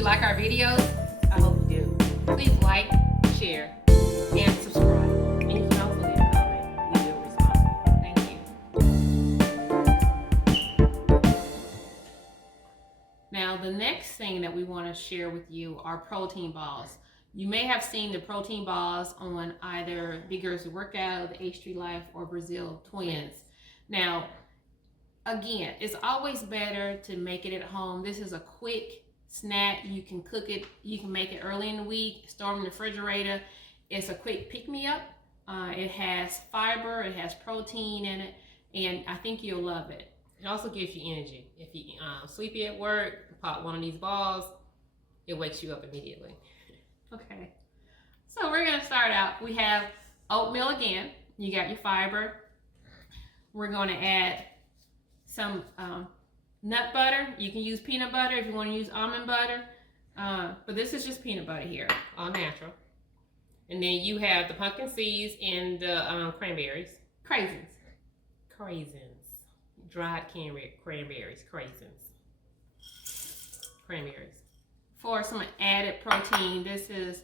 you like our videos? I hope you do. Please like, share, and subscribe. And you can also leave a comment. We will respond. Thank you. Now, the next thing that we want to share with you are protein balls. You may have seen the protein balls on either Big Girls Who Workout, the H3 Life, or Brazil Twins. Now, again, it's always better to make it at home. This is a quick snack. You can cook it. You can make it early in the week, store it in the refrigerator. It's a quick pick-me-up. It has fiber, it has protein in it, and I think you'll love it. It also gives you energy. If you sleepy at work, pop one of these balls, it wakes you up immediately. Okay, so we're gonna start out. We have oatmeal again. You got your fiber. We're gonna add some nut butter. You can use peanut butter if you want to use almond butter, but this is just peanut butter here. All natural. And then you have the pumpkin seeds and the cranberries. Craisins. Dried cranberries. Cranberries. For some added protein, this is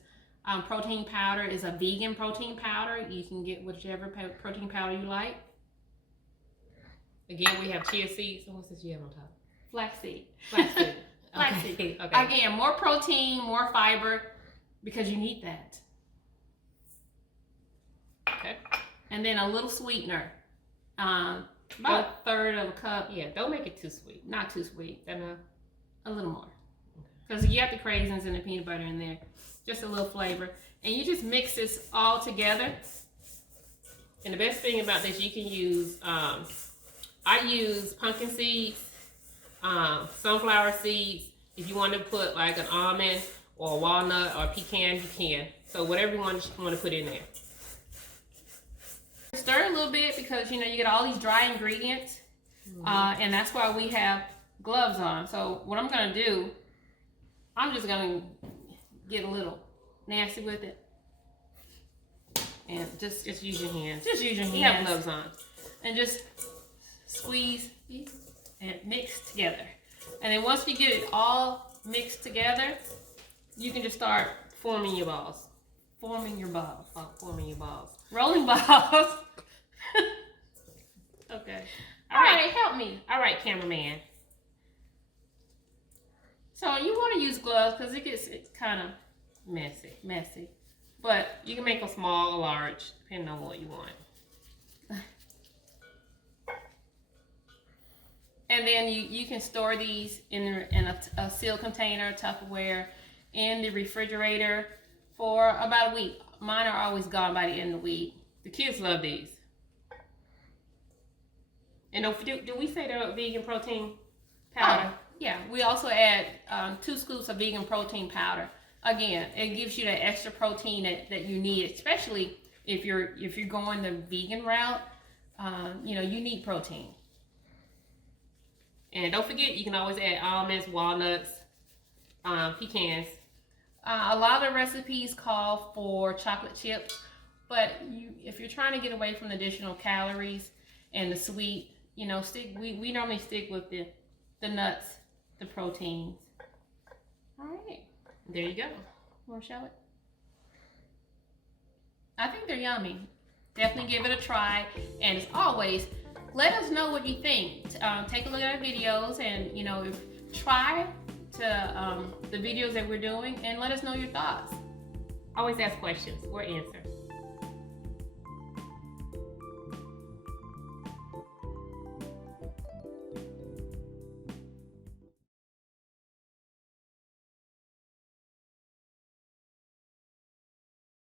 protein powder. Is a vegan protein powder. You can get whichever protein powder you like. Again, we have chia seeds. What's this you have on top? Flaxseed. Flaxseed. Flaxseed. Okay. Again, more protein, more fiber, because you need that. Okay. And then a little sweetener. About a third of a cup. Yeah, don't make it too sweet. Not too sweet. Enough. A little more. Because you have the craisins and the peanut butter in there. Just a little flavor. And you just mix this all together. And the best thing about this, you can use, I use pumpkin seeds, sunflower seeds. If you want to put like an almond or a walnut or a pecan, you can. So whatever you want to put in there. Stir it a little bit because you get all these dry ingredients. And that's why we have gloves on. So what I'm going to do, I'm just going to get a little nasty with it. And just use your hands. Just use your hands. You have gloves on. And just squeeze and mix together. And then once you get it all mixed together, you can just start Forming your balls. forming your balls. Forming your balls. Rolling balls. Okay. All right, help me. All right, cameraman. So you want to use gloves because it gets kind of Messy. But You can make them small or large, depending on what you want. and then you can store these in a sealed container, Tupperware, in the refrigerator for about a week. Mine are always gone by the end of the week. The kids love these. And do we say they're vegan protein powder? Oh, yeah, we also add 2 scoops of vegan protein powder. Again, it gives you that extra protein that you need, especially if you're going the vegan route. You need protein. And don't forget, you can always add almonds, walnuts, pecans. A lot of the recipes call for chocolate chips, but if you're trying to get away from the additional calories and the sweet, we normally stick with the nuts, the proteins. All right. There you go. Want to show it? I think they're yummy. Definitely give it a try. And as always, let us know what you think. Take a look at our videos and, try the videos that we're doing and let us know your thoughts. Always ask questions. We'll answer.